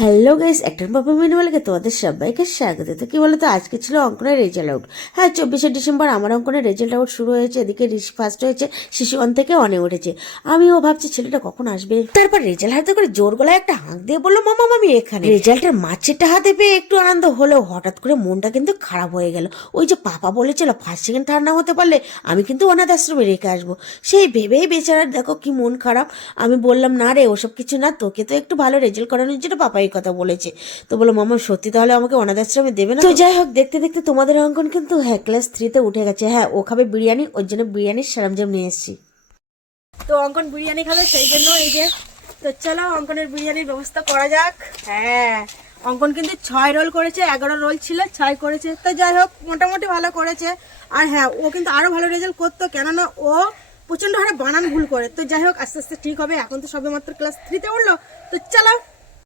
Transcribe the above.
Hello guys, একটার বাবা মিনিমালকে তোমাদের সবাইকে স্বাগত। তো কি বলতো, আজকে ছিল অঙ্কনের রেজাল্ট আউট। হ্যাঁ, 24শে ডিসেম্বর আমার অঙ্কনের রেজাল্ট আউট শুরু হয়েছে। এদিকে ঋষি ফার্স্ট হয়েছে, শিশু 1 থেকে 1-এ উঠেছে। আমিও ভাবছি ছেলেটা কখন আসবে। তারপর রেজাল্ট হাতে করে জোর গলায় একটা হাঁক দিয়ে বললো, মামা আমি এখানে। রেজাল্টের মার্কশিটটা হাতে পেয়ে একটু আনন্দ হলেও হঠাৎ করে মনটা কিন্তু খারাপ হয়ে গেল। ওই যে পাপা বলেছিল ফার্স্ট সেকেন্ড থার্ড না হতে পারলে আমি কিন্তু অনাথ আশ্রমে রেখে আসবো, সেই ভেবেই বেচারার দেখো কি মন খারাপ। আমি বললাম, না রে ওসব কিছু না, তোকে তো একটু ভালো রেজাল্ট করানোর জন্য পাপা এই কথা বলেছে। তো বলো, মামা সত্যি তাহলে আমাকে অনাথ আশ্রমে দেবে না? তো যাই হোক, দেখতে দেখতে তোমাদের অঙ্কন কিন্তু ক্লাস 3-তে উঠে গেছে। হ্যাঁ, ও খাবে বিরিয়ানি, ওর জন্য বিরিয়ানির সরঞ্জাম নিয়ে এসেছি। তো অঙ্কন বিরিয়ানি খাবে, সেই জন্য এই যে। তো চলো অঙ্কনের বিরিয়ানির ব্যবস্থা করা যাক। হ্যাঁ, অঙ্কন কিন্তু 6 রোল করেছে, 11 রোল ছিল 6 করেছে। তো যাই হোক, মোটামুটি ভালো করেছে। আর হ্যাঁ, ও কিন্তু আরো ভালো রেজাল্ট করতো, কেননা ও প্রচন্ড হারে বানান ভুল করে। তো যাই হোক, আস্তে আস্তে ঠিক হবে। এখন তো সবে মাত্র ক্লাস 3-তে উঠলো। তো চলো।